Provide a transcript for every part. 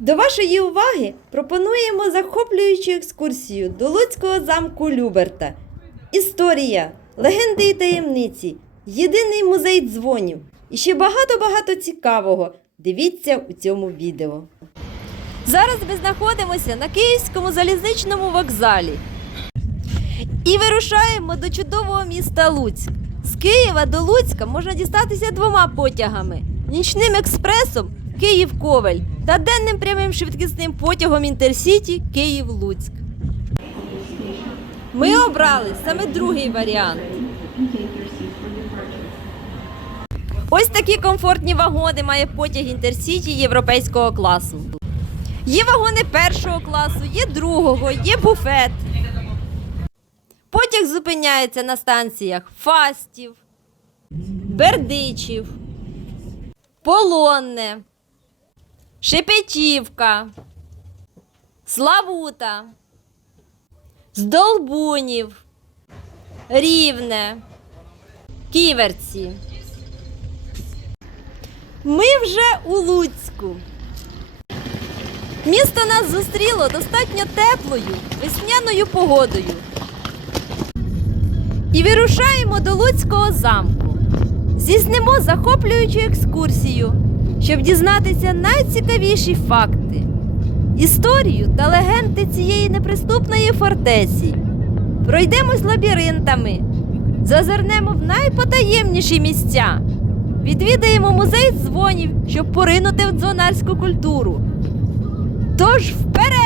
До вашої уваги пропонуємо захоплюючу екскурсію до Луцького замку Люберта. Історія, легенди і таємниці, єдиний музей дзвонів і ще багато-багато цікавого. Дивіться у цьому відео. Зараз ми знаходимося на Київському залізничному вокзалі і вирушаємо до чудового міста Луцьк. З Києва до Луцька можна дістатися двома потягами: нічним експресом Київ-Ковель та денним прямим швидкісним потягом Інтерсіті Київ-Луцьк. Ми обрали саме другий варіант. Ось такі комфортні вагони має потяг Інтерсіті європейського класу. Є вагони першого класу, є другого, є буфет. Потяг зупиняється на станціях Фастів, Бердичів, Полонне, Шепетівка, Славута, Здолбунів, Рівне, Ківерці. Ми вже у Луцьку. Місто нас зустріло достатньо теплою весняною погодою. І вирушаємо до Луцького замку. Здійснимо захоплюючу екскурсію, щоб дізнатися найцікавіші факти, історію та легенди цієї неприступної фортеці. Пройдемось лабіринтами, зазирнемо в найпотаємніші місця, відвідаємо музей дзвонів, щоб поринути в дзвонарську культуру. Тож вперед!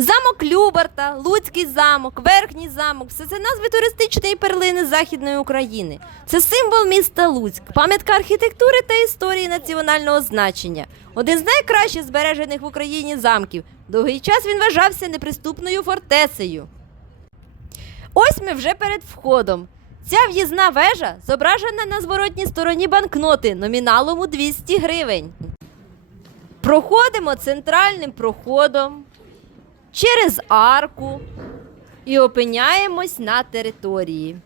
Замок Любарта, Луцький замок, Верхній замок все це назви туристичної перлини Західної України. Це символ міста Луцьк, пам'ятка архітектури та історії національного значення. Один з найкращих збережених в Україні замків. Довгий час він вважався неприступною фортецею. Ось ми вже перед входом. Ця в'їзна вежа зображена на зворотній стороні банкноти номіналом у 200 гривень. Проходимо центральним проходом через арку і опиняємось на території.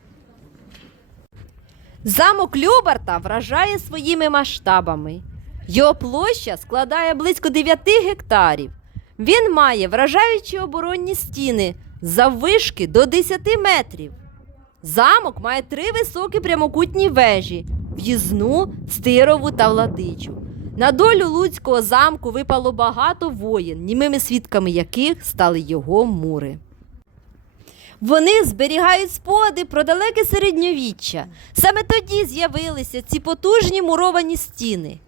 Замок Любарта вражає своїми масштабами. Його площа складає близько 9 гектарів. Він має вражаючі оборонні стіни заввишки до 10 метрів. Замок має три високі прямокутні вежі: в'їзну, стирову та владичу. На долю Луцького замку випало багато воїн, німими свідками яких стали його мури. Вони зберігають спогади про далеке середньовіччя. Саме тоді з'явилися ці потужні муровані стіни.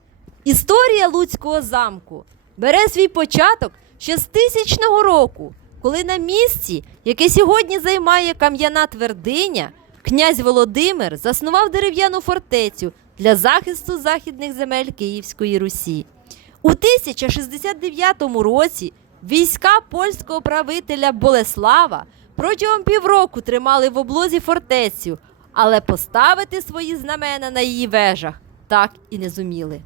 Історія Луцького замку бере свій початок ще з тисячного року, коли на місці, яке сьогодні займає кам'яна твердиня, князь Володимир заснував дерев'яну фортецю для захисту західних земель Київської Русі. У 1069 році війська польського правителя Болеслава протягом півроку тримали в облозі фортецю, але поставити свої знамена на її вежах так і не зуміли.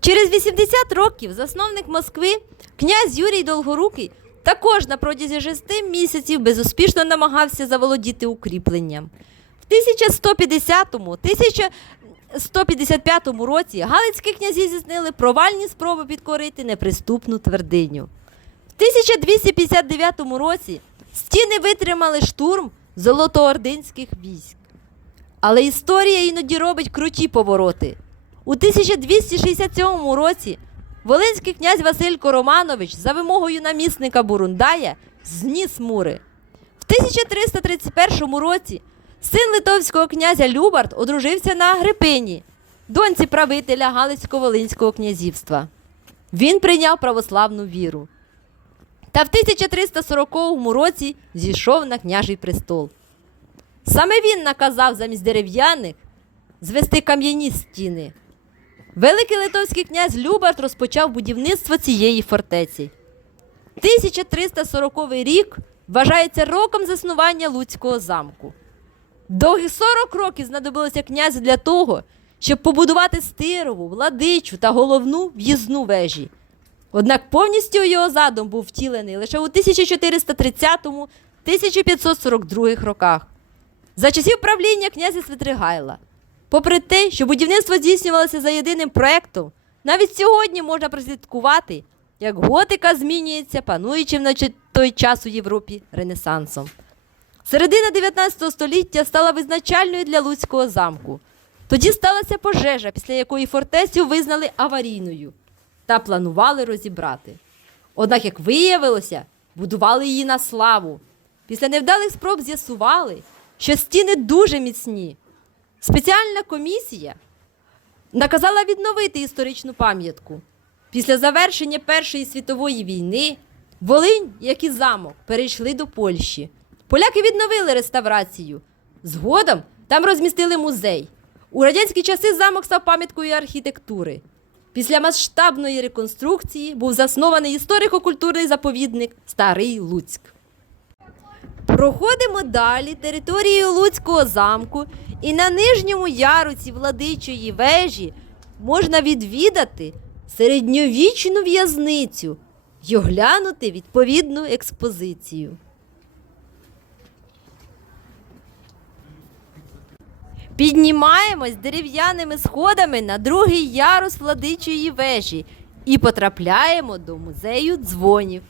Через 80 років засновник Москви, князь Юрій Долгорукий, також на протязі шести місяців безуспішно намагався заволодіти укріпленням. В 1150-1155 році галицькі князі здійснили провальні спроби підкорити неприступну твердиню. В 1259 році стіни витримали штурм золотоординських військ. Але історія іноді робить круті повороти. У 1267 році Волинський князь Василько Романович за вимогою намісника Бурундая зніс мури. В 1331 році син литовського князя Любарт одружився на Агрипині, доньці правителя Галицько-Волинського князівства. Він прийняв православну віру. Та в 1340 році зійшов на княжий престол. Саме він наказав замість дерев'яних звести кам'яні стіни. Великий литовський князь Любарт розпочав будівництво цієї фортеці. 1340 рік вважається роком заснування Луцького замку. Довгих 40 років знадобилося князю для того, щоб побудувати стирову, владичу та головну в'їзну вежі. Однак повністю його задум був втілений лише у 1430-1542 роках. За часів правління князя Свитригайла. Попри те, що будівництво здійснювалося за єдиним проектом, Навіть сьогодні можна прослідкувати, як готика змінюється пануючим на той час у Європі Ренесансом. Середина 19 століття стала визначальною для Луцького замку. Тоді сталася пожежа, після якої фортецю визнали аварійною та планували розібрати. Однак, як виявилося, будували її на славу. Після невдалих спроб з'ясували, що стіни дуже міцні. Спеціальна комісія наказала відновити історичну пам'ятку. Після завершення Першої світової війни Волинь, як і замок, перейшли до Польщі. Поляки відновили реставрацію. Згодом там розмістили музей. У радянські часи замок став пам'яткою архітектури. Після масштабної реконструкції був заснований історико-культурний заповідник Старий Луцьк. Проходимо далі територією Луцького замку, і на нижньому яруці владичої вежі можна відвідати середньовічну в'язницю й оглянути відповідну експозицію. Піднімаємось дерев'яними сходами на другий ярус владичої вежі і потрапляємо до музею дзвонів.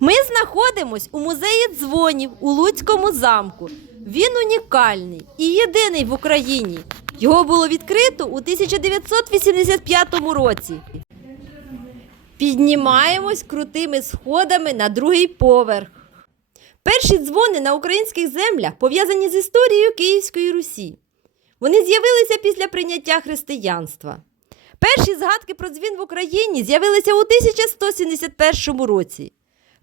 Ми знаходимось у музеї дзвонів у Луцькому замку. Він унікальний і єдиний в Україні. Його було відкрито у 1985 році. Піднімаємось крутими сходами на другий поверх. Перші дзвони на українських землях пов'язані з історією Київської Русі. Вони з'явилися після прийняття християнства. Перші згадки про дзвін в Україні з'явилися у 1171 році.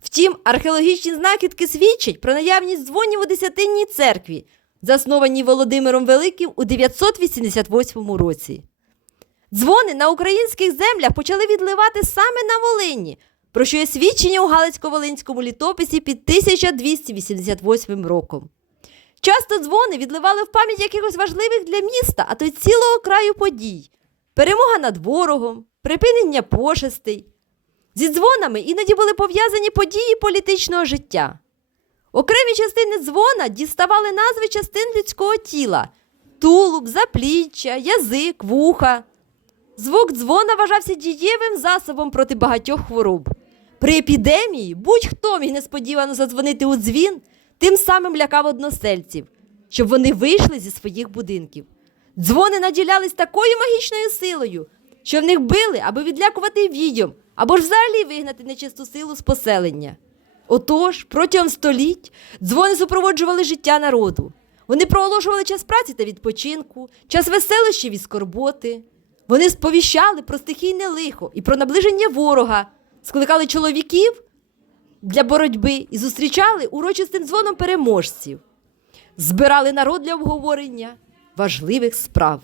Втім, археологічні знахідки свідчать про наявність дзвонів у Десятинній церкві, заснованій Володимиром Великим у 988 році. Дзвони на українських землях почали відливати саме на Волині, про що є свідчення у Галицько-Волинському літописі під 1288 роком. Часто дзвони відливали в пам'ять якихось важливих для міста, а то й цілого краю подій: перемога над ворогом, припинення пошестей. Зі дзвонами іноді були пов'язані події політичного життя. Окремі частини дзвона діставали назви частин людського тіла: тулуб, запліччя, язик, вуха. Звук дзвона вважався дієвим засобом проти багатьох хвороб. При епідемії будь-хто міг несподівано задзвонити у дзвін, тим самим лякав односельців, щоб вони вийшли зі своїх будинків. Дзвони наділялись такою магічною силою, що в них били, аби відлякувати відьом, або ж взагалі вигнати нечисту силу з поселення. Отож, протягом століть дзвони супроводжували життя народу. Вони проголошували час праці та відпочинку, час веселощів і скорботи. Вони сповіщали про стихійне лихо і про наближення ворога, скликали чоловіків для боротьби і зустрічали урочистим дзвоном переможців, збирали народ для обговорення важливих справ.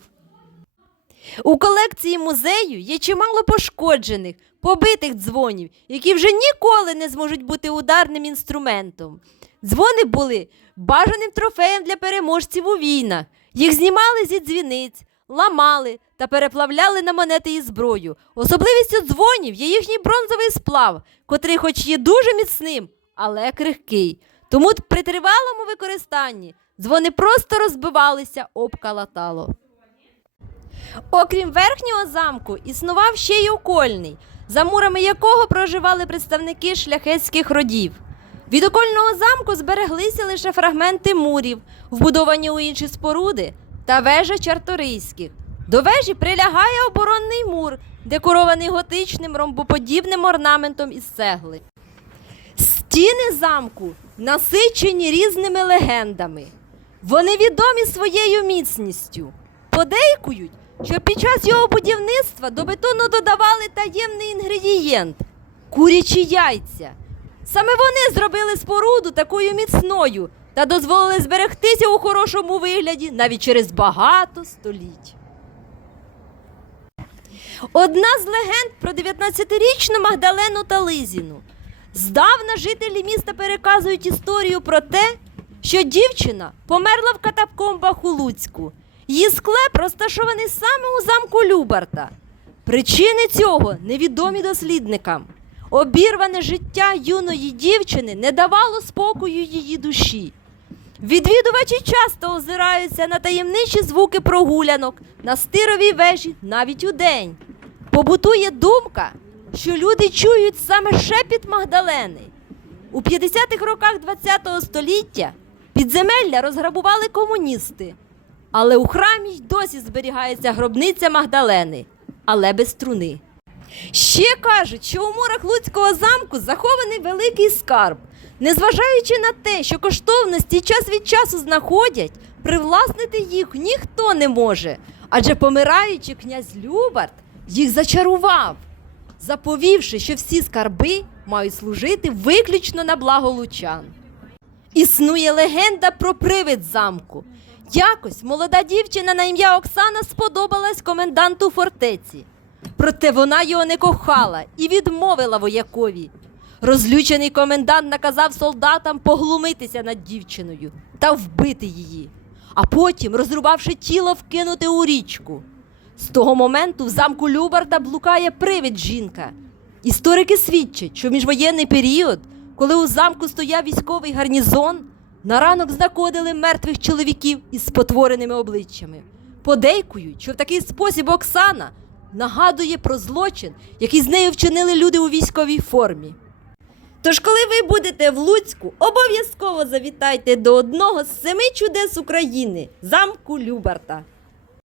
У колекції музею є чимало пошкоджених, побитих дзвонів, які вже ніколи не зможуть бути ударним інструментом. Дзвони були бажаним трофеєм для переможців у війнах. Їх знімали зі дзвіниць, ламали та переплавляли на монети і зброю. Особливістю дзвонів є їхній бронзовий сплав, котрий, хоч є дуже міцним, але крихкий. Тому при тривалому використанні дзвони просто розбивалися об калатало. Окрім верхнього замку, існував ще й окольний, за мурами якого проживали представники шляхетських родів. Від окольного замку збереглися лише фрагменти мурів, вбудовані у інші споруди, та вежа чарторийських. До вежі прилягає оборонний мур, декорований готичним ромбоподібним орнаментом із цегли. Стіни замку насичені різними легендами. Вони відомі своєю міцністю. Подейкують, що під час його будівництва до бетону додавали таємний інгредієнт курячі яйця. Саме вони зробили споруду такою міцною та дозволили зберегтися у хорошому вигляді навіть через багато століть. Одна з легенд про 19-річну Магдалену Тализіну. Здавна жителі міста переказують історію про те, що дівчина померла в катакомбах у Луцьку. Її склеп розташований саме у замку Любарта. Причини цього невідомі дослідникам. Обірване життя юної дівчини не давало спокою її душі. Відвідувачі часто озираються на таємничі звуки прогулянок на стировій вежі навіть удень. Побутує думка, що люди чують саме шепіт Магдалени. У 50-х роках ХХ століття підземелля розграбували комуністи, але у храмі й досі зберігається гробниця Магдалени, але без труни. Ще кажуть, що у мурах Луцького замку захований великий скарб. Незважаючи на те, що коштовності час від часу знаходять, привласнити їх ніхто не може. Адже помираючи князь Любарт їх зачарував, заповівши, що всі скарби мають служити виключно на благо лучан. Існує легенда про привид замку. Якось молода дівчина на ім'я Оксана сподобалась коменданту фортеці. Проте вона його не кохала і відмовила воякові. Розлючений комендант наказав солдатам поглумитися над дівчиною та вбити її, а потім, розрубавши тіло, вкинути у річку. З того моменту в замку Любарда блукає привид жінка. Історики свідчать, що в міжвоєнний період, коли у замку стояв військовий гарнізон, на ранок знаходили мертвих чоловіків із спотвореними обличчями. Подейкують, що в такий спосіб Оксана нагадує про злочин, який з нею вчинили люди у військовій формі. Тож, коли ви будете в Луцьку, обов'язково завітайте до одного з семи чудес України замку Любарта.